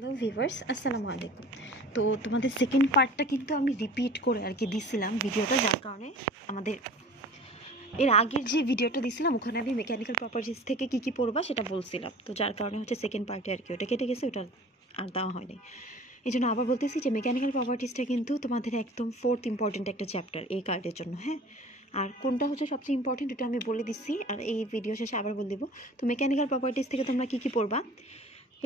Hello viewers, আসসালামু আলাইকুম। তো তোমাদের সেকেন্ড পার্টটা কিন্তু আমি রিপিট করে আর কি দিছিলাম ভিডিওটা, যার কারণে আমাদের এর আগের যে ভিডিওটা দিছিলাম ওখানে আমি মেকানিক্যাল প্রপার্টিস থেকে কী কী পড়বা সেটা বলছিলাম। তো যার কারণে হচ্ছে সেকেন্ড পার্টে আর কি ওটা কেটে গেছে, ওটা আর দেওয়া হয়নি। এই জন্য আবার বলতেছি যে মেকানিক্যাল প্রপার্টিসটা কিন্তু তোমাদের একদম ফোর্থ ইম্পর্টেন্ট একটা চ্যাপ্টার এই কার্ডের জন্য। হ্যাঁ, আর কোনটা হচ্ছে সবচেয়ে ইম্পর্টেন্ট ওটা আমি বলে দিচ্ছি, আর এই ভিডিও শেষে আবার বলে দেবো। তো মেকানিক্যাল প্রপার্টিস থেকে তোমরা কী কী পড়বা,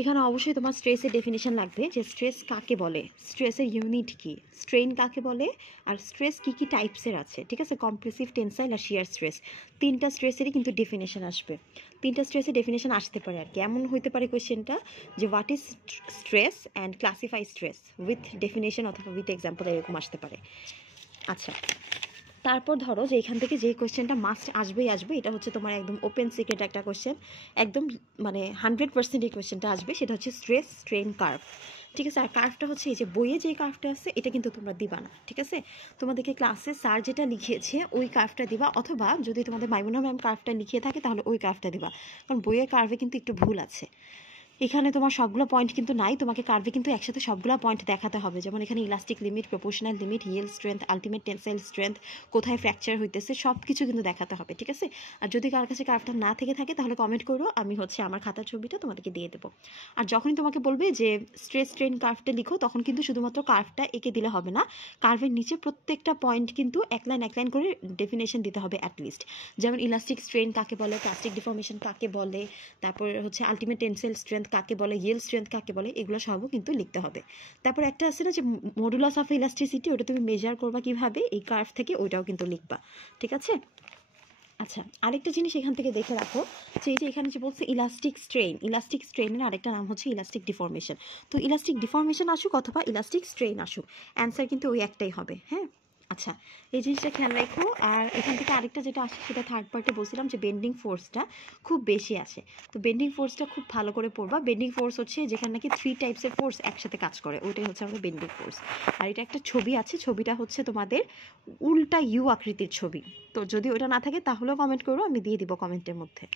এখানে অবশ্যই তোমার স্ট্রেসের ডেফিনেশন লাগবে, যে স্ট্রেস কাকে বলে, স্ট্রেসের ইউনিট কি, স্ট্রেন কাকে বলে, আর স্ট্রেস কী কী টাইপসের আছে। ঠিক আছে, কম্প্রেসিভ, টেনসাইল আর শিয়ার স্ট্রেস, তিনটা স্ট্রেসেরই কিন্তু ডেফিনেশন আসবে। তিনটা স্ট্রেসের ডেফিনেশন আসতে পারে আর কি। এমন হইতে পারে কোয়েশ্চেনটা যে what is stress and classify stress with definition অথবা উইথ এক্সাম্পল, এরকম আসতে পারে। আচ্ছা, তারপর ধরো যে এখান থেকে যে কোয়েশ্চেনটা মাস্ট আসবেই আসবে, এটা হচ্ছে তোমার একদম ওপেন সিক্রেট একটা কোয়েশ্চেন, একদম মানে 100% এই কোয়েশ্চেনটা আসবে, সেটা হচ্ছে স্ট্রেস স্ট্রেন কার্ভ। ঠিক আছে, আর কার্ভটা হচ্ছে এই যে বইয়ে যে কার্ভটা আছে এটা কিন্তু তোমরা দিবা না। ঠিক আছে, তোমাদেরকে ক্লাসে স্যার যেটা লিখিয়েছে ওই কার্ভটা দিবা, অথবা যদি তোমাদের মাইমুনা ম্যাম কার্ভটা লিখিয়ে থাকে তাহলে ওই কার্ভটা দিবা, কারণ বইয়ের কার্ভে কিন্তু একটু ভুল আছে। এখানে তোমার সবগুলো পয়েন্ট কিন্তু নাই, তোমাকে কার্ভে কিন্তু একসাথে সবগুলো পয়েন্ট দেখাতে হবে। যেমন এখানে elastic limit, proportional limit, Yale strength, ultimate tensile strength, কোথায় ফ্র্যাকচার হইতেছে, সব কিছু কিন্তু দেখাতে হবে। ঠিক আছে, আর যদি কার কাছে কার্ভটা না থেকে থাকে তাহলে কমেন্ট করো, আমি হচ্ছে আমার খাতার ছবিটা তোমাদেরকে দিয়ে দেবো। আর যখনই তোমাকে বলবে যে স্ট্রেস স্ট্রেন কার্ভটা লিখো, তখন কিন্তু শুধুমাত্র কার্ভটা এঁকে দিলে হবে না, কার্ভের নিচে প্রত্যেকটা পয়েন্ট কিন্তু এক লাইন করে ডেফিনেশন দিতে হবে অ্যাটলিস্ট। যেমন ইলাস্টিক স্ট্রেন কাকে বলে, প্লাস্টিক ডিফর্মেশন কাকে বলে, তারপর হচ্ছে আলটিমেট টেনসাইল স্ট্রেংথ কাকে বলে, ইয়েল স্ট্রেংথ কাকে বলে, এগুলো সবও কিন্তু লিখতে হবে। তারপর একটা আছে না যে মডুলাস অফ ইলাস্টিসিটি, ওটা তুমি মেজার করবা কিভাবে এই কার্ভ থেকে, ওইটাও কিন্তু লিখবা। ঠিক আছে। আচ্ছা, আরেকটা জিনিস এখান থেকে দেখে রাখো, যে এই যে এখানে যে বলছে ইলাস্টিক স্ট্রেন, ইলাস্টিক স্ট্রেনের আরেকটা নাম হচ্ছে ইলাস্টিক ডিফর্মেশন। তো ইলাস্টিক ডিফর্মেশন আসুক অথবা ইলাস্টিক স্ট্রেন আসুক, অ্যান্সার কিন্তু ওই একটাই হবে। হ্যাঁ, আচ্ছা, এই জিনিসটা খেয়াল রাখো। আর এখান থেকে আরেকটা যেটা আসে সেটা থার্ড পার্টে বলছিলাম যে বেন্ডিং ফোর্সটা খুব বেশি আসে। তো বেন্ডিং ফোর্সটা খুব ভালো করে পড়বা। বেন্ডিং ফোর্স হচ্ছে যেখানে নাকি 3 টাইপসের ফোর্স একসাথে কাজ করে, ওইটাই হচ্ছে আমাদের বেন্ডিং ফোর্স। আর এটা একটা ছবি আছে, ছবিটা হচ্ছে তোমাদের উল্টা ইউ আকৃতির ছবি। তো যদি ওটা না থাকে তাহলেও কমেন্ট করো, আমি দিয়ে দিব কমেন্টের মধ্যে।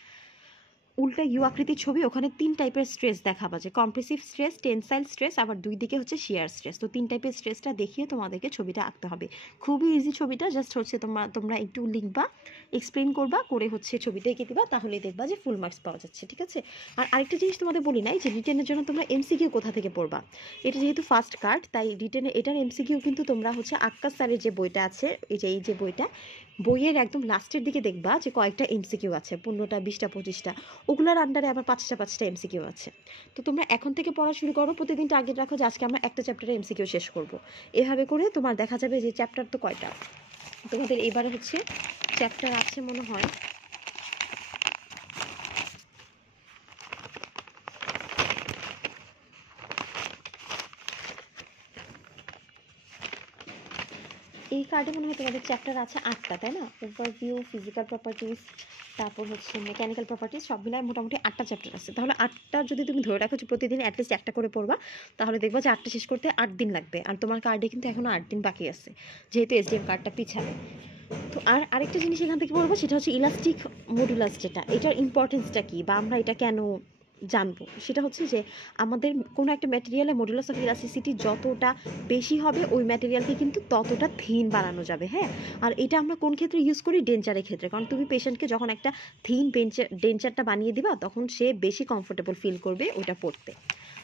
উল্টা ইউ আকৃতির ছবি, ওখানে 3 টাইপের স্ট্রেস দেখাবা, যে কম্প্রেসিভ স্ট্রেস, টেনসাইল স্ট্রেস, আবার দুই দিকে হচ্ছে শিয়ার স্ট্রেস। তো 3 টাইপের স্ট্রেসটা দেখিয়ে তোমাদেরকে ছবিটা আঁকতে হবে। খুবই ইজি ছবিটা, জাস্ট হচ্ছে তোমরা একটু লিখবা, এক্সপ্লেন করবা, করে হচ্ছে ছবিটা এঁকে দিবা, তাহলেই দেখবা যে ফুল মার্কস পাওয়া যাচ্ছে। ঠিক আছে, আর আরেকটা জিনিস তোমাদের বলি নাই, যে রিটেনের জন্য তোমরা এমসিকিউ কোথা থেকে পড়বা। এটা যেহেতু ফার্স্ট কার্ড, তাই রিটেনে এটার এমসিকিউ কিন্তু তোমরা হচ্ছে আক্কাস স্যারের যে বইটা আছে, এই যে বইটা, বইয়ের একদম লাস্টের দিকে দেখবা যে কয়েকটা এমসিকিউ আছে, 15টা 20টা 25টা, ওগুলোর আন্ডারে আবার 5টা এমসিকিউ আছে। তো তোমরা এখন থেকে পড়া শুরু করো, প্রতিদিন টার্গেট রাখো যে আজকে আমরা একটা চ্যাপ্টারে এমসিকিউ শেষ করব। এভাবে করে তোমার দেখা যাবে যে চ্যাপ্টার তো কয়টা তোমাদের এবারে হচ্ছে চ্যাপ্টার আছে মনে হয় এই কার্ডে মনে হয় তোমাদের চ্যাপ্টার আছে 8টা, তাই না? ওভারভিউ, ফিজিক্যাল প্রপার্টিস, তারপর হচ্ছে মেকানিক্যাল প্রপার্টিস, সব মিলায় মোটামুটি 8টা চ্যাপ্টার আছে। তাহলে 8টা যদি তুমি ধরে রাখো যে প্রতিদিন অ্যাটলিস্ট একটা করে পড়বা, তাহলে দেখবা যে 8টা শেষ করতে 8 দিন লাগবে। আর তোমার কার্ডে কিন্তু এখনও 8 দিন বাকি আছে, যেহেতু এসডিএম কার্ডটা পিছাবে। তো আর আরেকটা জিনিস এখান থেকে বলবো, সেটা হচ্ছে ইলাস্টিক মডুলাস, যেটা এটার ইম্পর্টেন্সটা কী বা আমরা এটা কেন জানবো, সেটা হচ্ছে যে আমাদের কোনো একটা ম্যাটেরিয়ালের মডুলাস অফ ইলাস্টিসিটি যতটা বেশি হবে ওই ম্যাটেরিয়ালকে কিন্তু ততটা থিন বানানো যাবে। হ্যাঁ, আর এটা আমরা কোন ক্ষেত্রে ইউজ করি, ডেঞ্চারের ক্ষেত্রে, কারণ তুমি পেশেন্টকে যখন একটা থিন ডেঞ্চারটা বানিয়ে দিবা তখন সে বেশি কমফোর্টেবল ফিল করবে ওটা পড়তে।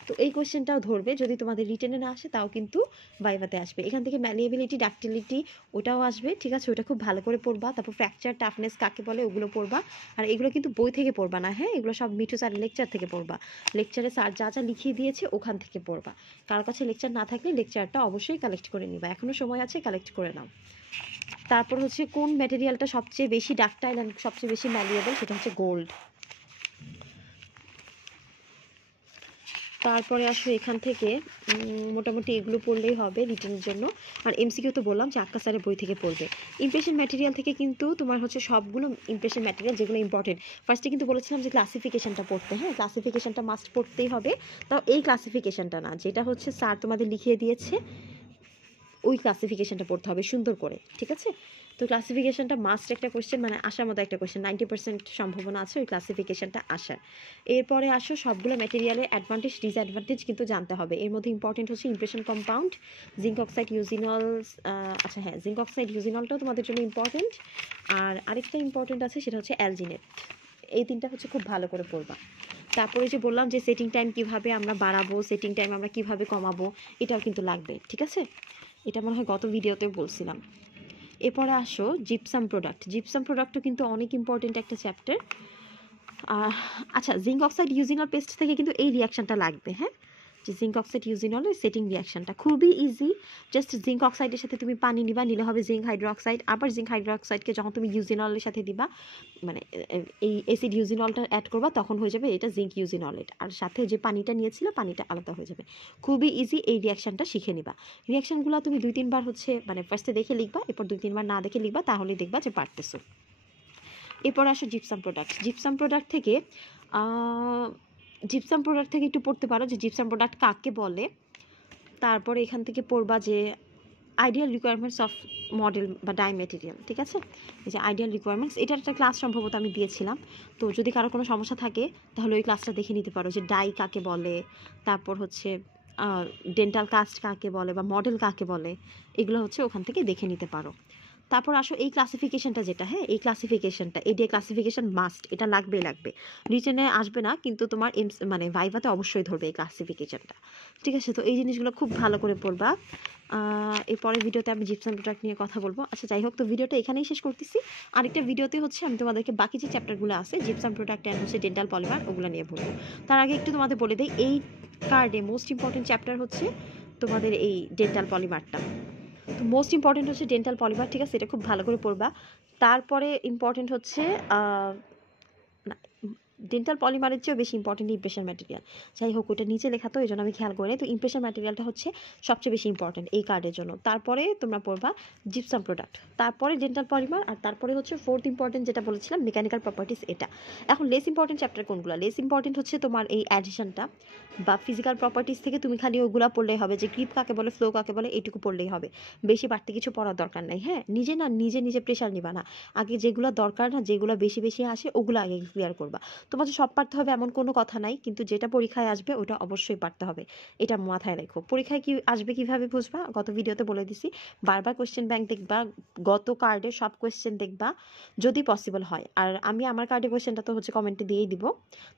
তো এই কোয়েশ্চেনটাও ধরবে, যদি তোমাদের রিটেনে না আসে তাও কিন্তু ভাইভাতে আসবে। এখান থেকে ম্যালিয়েবিলিটি, ডাক্টিলিটি, ওটাও আসবে। ঠিক আছে, ওটা খুব ভালো করে পড়বা। তারপর ফ্র্যাকচার টাফনেস কাকে বলে ওগুলো পড়বা। আর এগুলো কিন্তু বই থেকে পড়বা না, হ্যাঁ, এগুলো সব মিঠু স্যার লেকচার থেকে পড়বা। লেকচারে স্যার যা যা লিখিয়ে দিয়েছে ওখান থেকে পড়বা। কার কাছে লেকচার না থাকলে লেকচারটা অবশ্যই কালেক্ট করে নিবা, এখনও সময় আছে, কালেক্ট করে নাও। তারপর হচ্ছে কোন ম্যাটেরিয়ালটা সবচেয়ে বেশি ডাক্টাইল অ্যান্ড সবচেয়ে বেশি ম্যালিয়েবল, সেটা হচ্ছে গোল্ড। তারপরে আসো এখান থেকে মোটামুটি এগুলো পড়লেই হবে রিটেনের জন্য। আর এমসিকিউ তো বললাম যে আক্কা স্যারের বই থেকে পড়বে। ইমপ্রেশন ম্যাটেরিয়াল থেকে কিন্তু তোমার হচ্ছে সবগুলো ইমপ্রেশন ম্যাটেরিয়াল যেগুলো ইম্পর্টেন্ট, ফার্স্টে কিন্তু বলেছিলাম যে ক্লাসিফিকেশনটা পড়তে। হ্যাঁ, ক্লাসিফিকেশনটা মাস্ট পড়তেই হবে। তাও এই ক্লাসিফিকেশনটা না, যেটা হচ্ছে স্যার তোমাদের লিখিয়ে দিয়েছে ওই ক্লাসিফিকেশনটা পড়তে হবে সুন্দর করে, ঠিক আছে? তো ক্লাসিফিকেশনটা মাস্ট একটা কোয়েশ্চেন, মানে আসার মতো একটা কোয়েশ্চেন, 90% সম্ভাবনা আছে ওই ক্লাসিফিকেশনটা আসার। এরপরে আসো সবগুলো ম্যাটেরিয়ালের অ্যাডভান্টেজ ডিসঅ্যাডভান্টেজ কিন্তু জানতে হবে। এর মধ্যে ইম্পর্টেন্ট হচ্ছে impression compound, zinc oxide eugenol, আচ্ছা হ্যাঁ জিঙ্ক অক্সাইড ইউজিনলটাও তোমাদের জন্য ইম্পর্টেন্ট। আর আরেকটা ইম্পর্টেন্ট আছে সেটা হচ্ছে অ্যালজিনেট। এই তিনটা হচ্ছে খুব ভালো করে পড়বা। তারপরে যে বললাম যে সেটিং টাইম কিভাবে আমরা বাড়াবো, সেটিং টাইম আমরা কিভাবে কমাবো, এটাও কিন্তু লাগবে, ঠিক আছে? এটা মনে হয় গত ভিডিওতে বলছিলাম। এরপরে আসো জিপসাম প্রোডাক্ট। জিপসাম প্রোডাক্টও কিন্তু অনেক ইম্পর্টেন্ট একটা চ্যাপ্টার। আচ্ছা জিঙ্ক অক্সাইড ইউজিনল পেস্ট থেকে কিন্তু এই রিয়াকশানটা লাগবে, হ্যাঁ, যে জিঙ্ক অক্সাইড ইউজিনলের সেটিং রিয়াকশানটা খুবই ইজি। জাস্ট জিঙ্ক অক্সাইডের সাথে তুমি পানি নিবা, নিলে হবে জিঙ্ক হাইড্রোক্সাইড। আবার জিঙ্ক হাইড্রোক্সাইডকে যখন তুমি ইউজিনলের সাথে দিবা, মানে এই অ্যাসিড ইউজিনলটা অ্যাড করবা, তখন হয়ে যাবে এটা জিঙ্ক ইউজিনলেট, আর সাথে যে পানিটা নিয়েছিল পানিটা আলাদা হয়ে যাবে। খুবই ইজি, এই রিয়াকশানটা শিখে নিবা। রিয়াকশানগুলো তুমি 2-3 বার হচ্ছে মানে ফার্স্টে দেখে লিখবা, এরপর 2-3 বার না দেখে লিখবা, তাহলেই দেখবা যে পারতেছো। এরপর আসো জিপসাম প্রোডাক্ট। জিপসাম প্রোডাক্ট থেকে একটু পড়তে পারো যে জিপসাম প্রোডাক্ট কাকে বলে। তারপরে এখান থেকে পড়বা যে আইডিয়াল রিকোয়ারমেন্টস অফ মডেল বা ডাই মেটেরিয়াল, ঠিক আছে? এই যে আইডিয়াল রিকোয়ারমেন্টস, এটার একটা ক্লাস সম্ভবত আমি দিয়েছিলাম। তো যদি কারো কোনো সমস্যা থাকে তাহলে ওই ক্লাসটা দেখে নিতে পারো, যে ডাই কাকে বলে, তারপর হচ্ছে ডেন্টাল কাস্ট কাকে বলে বা মডেল কাকে বলে, এগুলো হচ্ছে ওখান থেকে দেখে নিতে পারো। তারপর আসো এই ক্লাসিফিকেশনটা যেটা, হ্যাঁ এই ক্লাসিফিকেশনটা, এডিএ ক্লাসিফিকেশন মাস্ট, এটা লাগবে। রিটেনে আসবে না কিন্তু তোমার মানে ভাইভাতে অবশ্যই ধরবে এই ক্লাসিফিকেশনটা, ঠিক আছে? তো এই জিনিসগুলো খুব ভালো করে পড়বা। এরপরের ভিডিওতে আমি জিপসাম প্রোডাক্ট নিয়ে কথা বলবো। আচ্ছা যাই হোক, তো ভিডিওটা এখানেই শেষ করতেছি। আরেকটা ভিডিওতে হচ্ছে আমি তোমাদেরকে বাকি যে চ্যাপ্টারগুলো আছে জিপসাম প্রোডাক্ট অ্যান্ড হচ্ছে ডেন্টাল পলিমার, ওগুলো নিয়ে বলবো। তার আগে একটু তোমাদের বলে দিই, এই কার্ডে মোস্ট ইম্পর্টেন্ট চ্যাপ্টার হচ্ছে তোমাদের এই ডেন্টাল পলিমারটা। তো মোস্ট ইম্পর্টেন্ট হচ্ছে ডেন্টাল পলিমার, ঠিক আছে? এটা খুব ভালো করে পড়বা। তারপরে ইম্পর্টেন্ট হচ্ছে ডেন্টাল পলিমারের চেয়েও বেশি ইম্পর্টেন্ট ইমপ্রেশন ম্যাটেরিয়াল। যাই হোক, ওটা নিচে লেখা, তো এই জন্য আমি খেয়াল করি। তো ইমপ্রেশন ম্যাটেরিয়ালটা হচ্ছে সবচেয়ে বেশি ইম্পর্টেন্ট এই কার্ডের জন্য। তারপরে তোমরা পড়বা জিপসাম প্রোডাক্ট, তারপরে ডেন্টাল পলিমার, আর তারপরে হচ্ছে ফোর্থ ইম্পর্টেন্ট যেটা বলেছিলাম মেকানিক্যাল প্রপার্টিস। এটা এখন লেস ইম্পর্টেন্ট চ্যাপ্টার কোনগুলো? লেস ইম্পর্টেন্ট হচ্ছে তোমার এই অ্যাডিশনটা বা ফিজিক্যাল প্রপার্টিস থেকে তুমি খালি ওগুলো পড়লেই হবে, যে গ্রিপ কাকে বলে, ফ্লো কাকে বলে, এইটুকু পড়লেই হবে। বেশি বাড়তি কিছু পড়ার দরকার নেই, হ্যাঁ? নিজে প্রেশার নিবা না। আগে যেগুলো দরকার না, যেগুলো বেশি আসে, ওগুলো আগে ক্লিয়ার করবা। তোমাদের সব পারতে হবে এমন কোনো কথা নাই, কিন্তু যেটা পরীক্ষায় আসবে ওটা অবশ্যই পারতে হবে, এটা মাথায় রেখো। পরীক্ষায় কি আসবে কিভাবে বুঝবা? গত ভিডিওতে বলে দিছি, বারবার কোয়েশ্চেন ব্যাংক দেখবা, গত কার্ডে সব কোয়েশ্চেন দেখবা যদি পসিবল হয়। আর আমি আমার কার্ডে কোয়েশ্চেনটা তো হচ্ছে কমেন্টে দিয়েই দিব,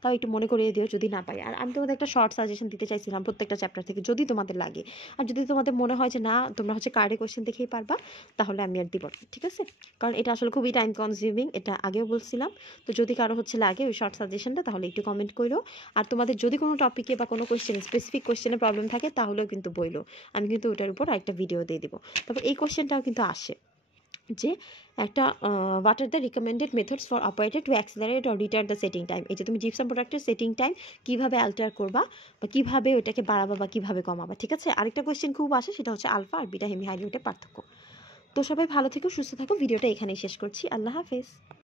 তাও একটু মনে করিয়ে দিও যদি না পাই। আর আমি তোমাদের একটা শর্ট সাজেশন দিতে চাইছিলাম প্রত্যেকটা চ্যাপ্টার থেকে, যদি তোমাদের লাগে। আর যদি তোমাদের মনে হয় যে না তোমরা হচ্ছে কার্ডে কোয়েশ্চেন দেখেই পারবা, তাহলে আমি আর দিব না, ঠিক আছে? কারণ এটা আসলে খুবই টাইম কনজিউমিং, এটা আগেও বলছিলাম। তো যদি কারো হচ্ছে লাগে ওই শর্ট সাজেশনটা, তাহলে একটু কমেন্ট করো। আর তোমাদের যদি কোনো টপিকে বা কোনো কোয়েশ্চেন, স্পেসিফিক কোয়েশ্চেনে প্রবলেম থাকে, তাহলেও কিন্তু বইলো, আমি কিন্তু ওটার উপর আরেকটা ভিডিও দিয়ে দিব। তারপর এই কোয়েশ্চেনটাও কিন্তু আসে যে একটা what are the recommended methods for operator to accelerate or retard the setting time. এই যে তুমি জিপসাম প্রোডাক্টের সেটিং টাইম কীভাবে অ্যাল্টার করবা বা কীভাবে ওইটাকে বাড়াবা বা কীভাবে কমাবা, ঠিক আছে? আরেকটা কোয়েশ্চেন খুব আসে, সেটা হচ্ছে আলফা আর বিটা হেমিহাইড্রেটের পার্থক্য। তো সবাই ভালো থেকো, সুস্থ থাকো। ভিডিওটা এখানেই শেষ করছি। আল্লাহ হাফেজ।